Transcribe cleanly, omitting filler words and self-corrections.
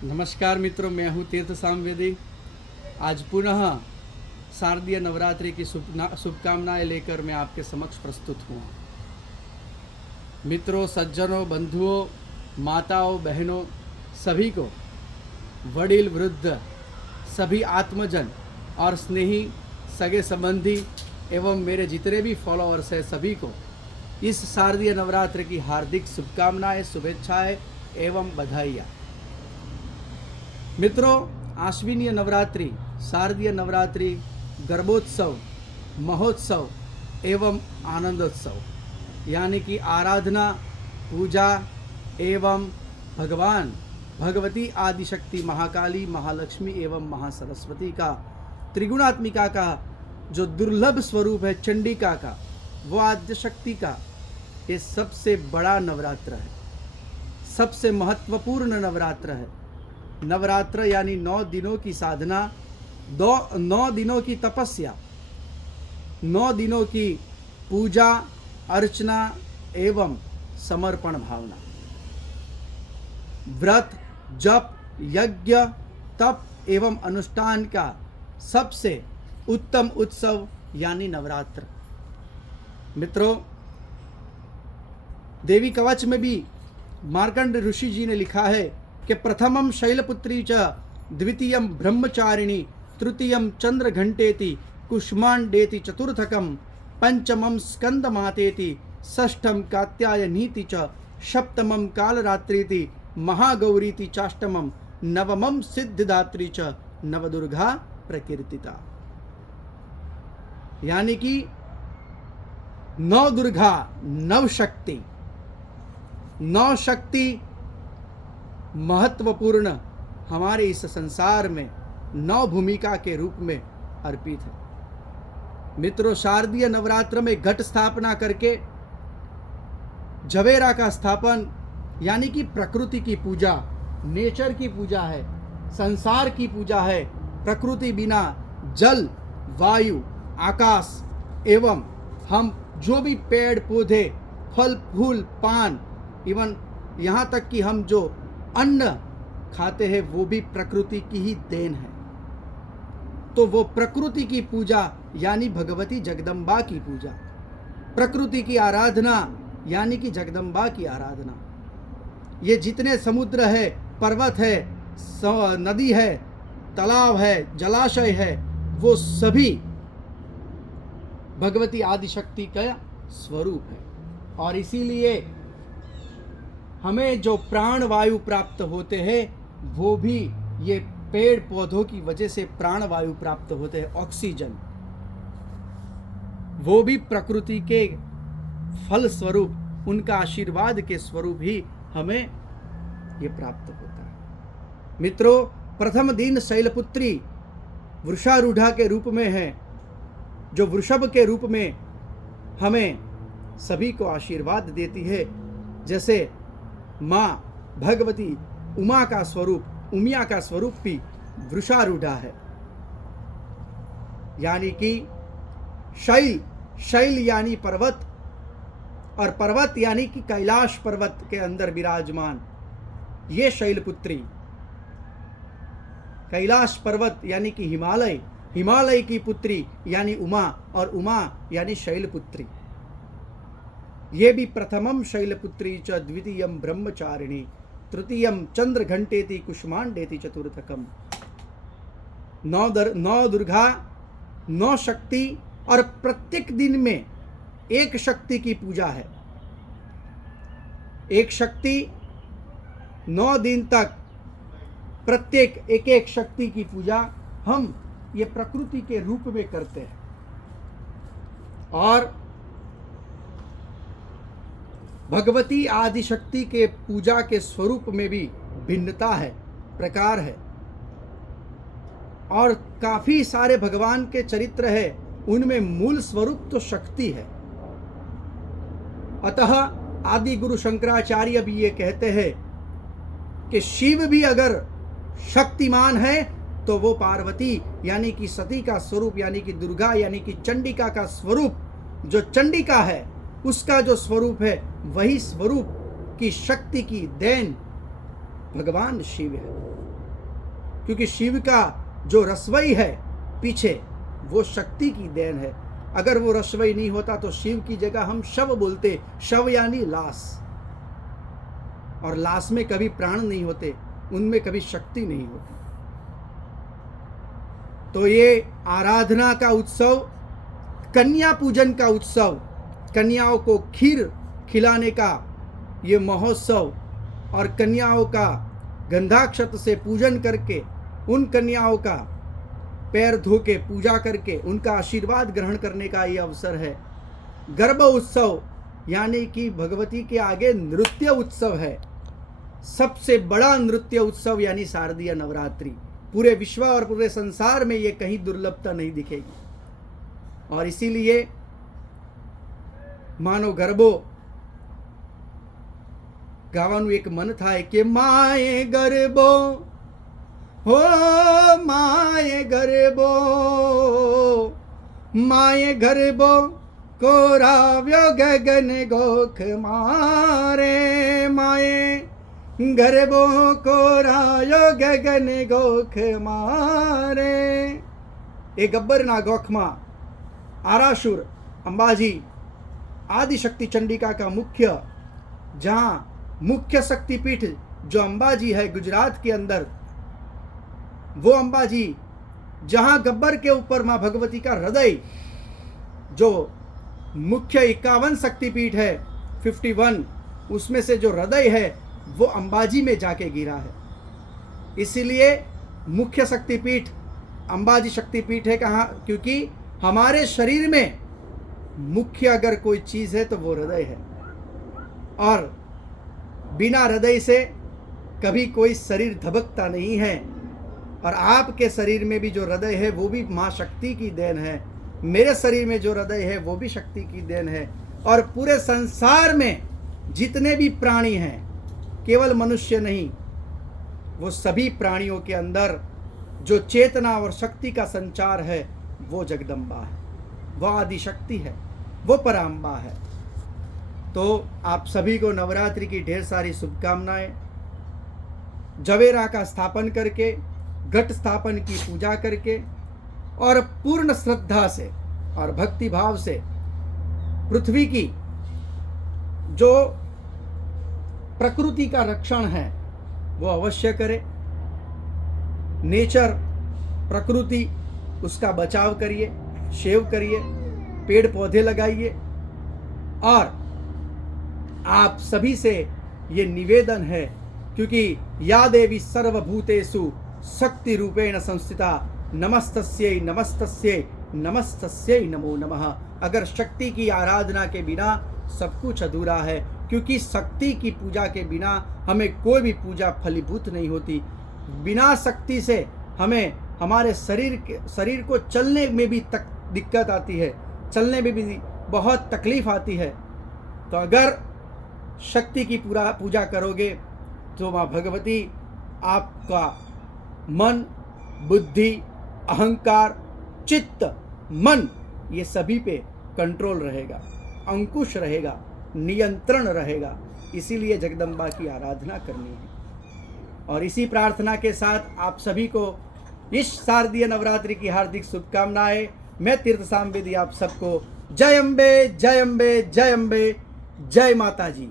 नमस्कार मित्रों, मैं हूँ तीर्थ सामवेदी। आज पुनः शारदीय नवरात्रि की शुभकामनाएं लेकर मैं आपके समक्ष प्रस्तुत हूँ। मित्रों, सज्जनों, बंधुओं, माताओं, बहनों, सभी को, वडिल वृद्ध, सभी आत्मजन और स्नेही, सगे संबंधी एवं मेरे जितने भी फॉलोअर्स हैं सभी को इस शारदीय नवरात्रि की हार्दिक शुभकामनाएं, शुभेच्छाएं एवं बधाइयाँ। मित्रों, आश्विनीय नवरात्रि, शारदीय नवरात्रि, गर्भोत्सव, महोत्सव एवं आनंदोत्सव यानी कि आराधना, पूजा एवं भगवान भगवती आदिशक्ति महाकाली, महालक्ष्मी एवं महासरस्वती का त्रिगुणात्मिका का जो दुर्लभ स्वरूप है चंडिका का, वो आद्यशक्ति का, ये सबसे बड़ा नवरात्र है, सबसे महत्वपूर्ण नवरात्र है। नवरात्र यानी 9 दिनों की साधना, 9 दिनों की तपस्या, 9 दिनों की पूजा अर्चना एवं समर्पण भावना, व्रत, जप, यज्ञ, तप एवं अनुष्ठान का सबसे उत्तम उत्सव यानी नवरात्र। मित्रों, देवी कवच में भी मार्कंड ऋषि जी ने लिखा है कि प्रथमम शैलपुत्री च, द्वितीयम ब्रह्मचारिणी, तृतीयम चंद्र घंटेति, कुष्मांडेति चतुर्थकम, पंचमम स्कंद मातेति, षष्ठम कात्यायनीति च, सप्तमम कालरात्रीति, महागौरीति चाष्टमम, नवमम सिद्धिदात्री च, नवदुर्गा प्रकीर्तिता। यानी कि 9 दुर्गा, 9 शक्ति, 9 शक्ति महत्वपूर्ण हमारे इस संसार में 9 भूमिका के रूप में अर्पित है। मित्रों, शारदीय नवरात्र में घट स्थापना करके झवेरा का स्थापन यानी कि प्रकृति की पूजा, नेचर की पूजा है, संसार की पूजा है। प्रकृति बिना जल, वायु, आकाश एवं हम जो भी पेड़ पौधे, फल फूल, पान, इवन यहाँ तक कि हम जो अन्न खाते हैं वो भी प्रकृति की ही देन है। तो वो प्रकृति की पूजा यानी भगवती जगदम्बा की पूजा, प्रकृति की आराधना यानी कि जगदम्बा की आराधना। ये जितने समुद्र है, पर्वत है, नदी है, तालाब है, जलाशय है, वो सभी भगवती आदिशक्ति का स्वरूप है। और इसीलिए हमें जो प्राण वायु प्राप्त होते हैं वो भी ये पेड़ पौधों की वजह से प्राण वायु प्राप्त होते हैं, ऑक्सीजन, वो भी प्रकृति के फल स्वरूप, उनका आशीर्वाद के स्वरूप ही हमें ये प्राप्त होता है। मित्रों, प्रथम दिन शैलपुत्री वृषारूढ़ा के रूप में है, जो वृषभ के रूप में हमें सभी को आशीर्वाद देती है। जैसे माँ भगवती उमा का स्वरूप, उमिया का स्वरूप भी वृषारूढ़ा है। यानी कि शैल, शैल यानी पर्वत, और पर्वत यानी कि कैलाश पर्वत के अंदर विराजमान ये शैलपुत्री। कैलाश पर्वत यानी कि हिमालय, हिमालय की पुत्री यानी उमा, और उमा यानी शैलपुत्री। ये भी प्रथमम शैलपुत्री च, द्वितीयम ब्रह्मचारिणी, तृतीयम चंद्र घंटेति, कुष्मांडेति चतुर्थकम। 9 दुर्गा, 9 शक्ति, और प्रत्येक दिन में एक शक्ति की पूजा है। एक शक्ति 9 दिन तक प्रत्येक एक एक शक्ति की पूजा हम ये प्रकृति के रूप में करते हैं। और भगवती आदिशक्ति के पूजा के स्वरूप में भी भिन्नता है, प्रकार है, और काफी सारे भगवान के चरित्र है, उनमें मूल स्वरूप तो शक्ति है। अतः आदि गुरु शंकराचार्य भी ये कहते हैं कि शिव भी अगर शक्तिमान है तो वो पार्वती यानी कि सती का स्वरूप, यानी कि दुर्गा यानी कि चंडिका का स्वरूप, जो चंडिका है उसका जो स्वरूप है वही स्वरूप की शक्ति की देन भगवान शिव है, क्योंकि शिव का जो रसवई है पीछे वो शक्ति की देन है। अगर वो रसवई नहीं होता तो शिव की जगह हम शव बोलते। शव यानी लाश, और लाश में कभी प्राण नहीं होते, उनमें कभी शक्ति नहीं होती। तो ये आराधना का उत्सव, कन्या पूजन का उत्सव, कन्याओं को खीर खिलाने का ये महोत्सव, और कन्याओं का गंधाक्षत से पूजन करके, उन कन्याओं का पैर धो के पूजा करके उनका आशीर्वाद ग्रहण करने का ये अवसर है। गर्भ उत्सव यानी कि भगवती के आगे नृत्य उत्सव है। सबसे बड़ा नृत्य उत्सव यानी शारदीय नवरात्रि। पूरे विश्व और पूरे संसार में ये कहीं दुर्लभता नहीं दिखेगी। और इसीलिए मानो गरबो गाવાનું एक मन था कि माए गरबो हो माए गरबो, माए गरबो कोराव्यो गगन गोख मारे, माए गरबो कोरायो गगन गोख मारे। ए गब्बरना गोखमा आरासुर अंबाजी आदिशक्ति चंडिका का मुख्य, जहाँ मुख्य शक्तिपीठ जो अंबाजी है गुजरात के अंदर, वो अंबाजी जहाँ गब्बर के ऊपर माँ भगवती का हृदय, जो मुख्य 51 शक्तिपीठ है 51, उसमें से जो हृदय है वो अंबाजी में जाके गिरा है। इसीलिए मुख्य शक्तिपीठ अंबाजी शक्तिपीठ है। कहाँ? क्योंकि हमारे शरीर में मुख्य अगर कोई चीज़ है तो वो हृदय है, और बिना हृदय से कभी कोई शरीर धबकता नहीं है। और आपके शरीर में भी जो हृदय है वो भी माँ शक्ति की देन है। मेरे शरीर में जो हृदय है वो भी शक्ति की देन है। और पूरे संसार में जितने भी प्राणी हैं, केवल मनुष्य नहीं, वो सभी प्राणियों के अंदर जो चेतना और शक्ति का संचार है वो जगदम्बा है, वह आदि शक्ति है, वो पराम्बा है। तो आप सभी को नवरात्रि की ढेर सारी शुभकामनाएं। जवेरा का स्थापन करके, घट स्थापन की पूजा करके और पूर्ण श्रद्धा से और भक्ति भाव से पृथ्वी की जो प्रकृति का रक्षण है वो अवश्य करें। नेचर, प्रकृति, उसका बचाव करिए, सेव करिए, पेड़ पौधे लगाइए। और आप सभी से ये निवेदन है, क्योंकि या देवी सर्वभूतेषु शक्ति रूपेण संस्थिता, नमस्तस्यै नमस्तस्यै नमस्तस्यै नमो नमः। अगर शक्ति की आराधना के बिना सब कुछ अधूरा है, क्योंकि शक्ति की पूजा के बिना हमें कोई भी पूजा फलीभूत नहीं होती। बिना शक्ति से हमें हमारे शरीर को चलने में भी दिक्कत आती है, चलने में भी बहुत तकलीफ आती है। तो अगर शक्ति की पूजा करोगे तो माँ भगवती आपका मन, बुद्धि, अहंकार, चित्त, मन, ये सभी पे कंट्रोल रहेगा, अंकुश रहेगा, नियंत्रण रहेगा। इसीलिए जगदम्बा की आराधना करनी है। और इसी प्रार्थना के साथ आप सभी को इस शारदीय नवरात्रि की हार्दिक शुभकामनाएं। मैं तीर्थ सामवेदी आप सबको जय अम्बे, जय अम्बे, जय अम्बे, जय माता जी।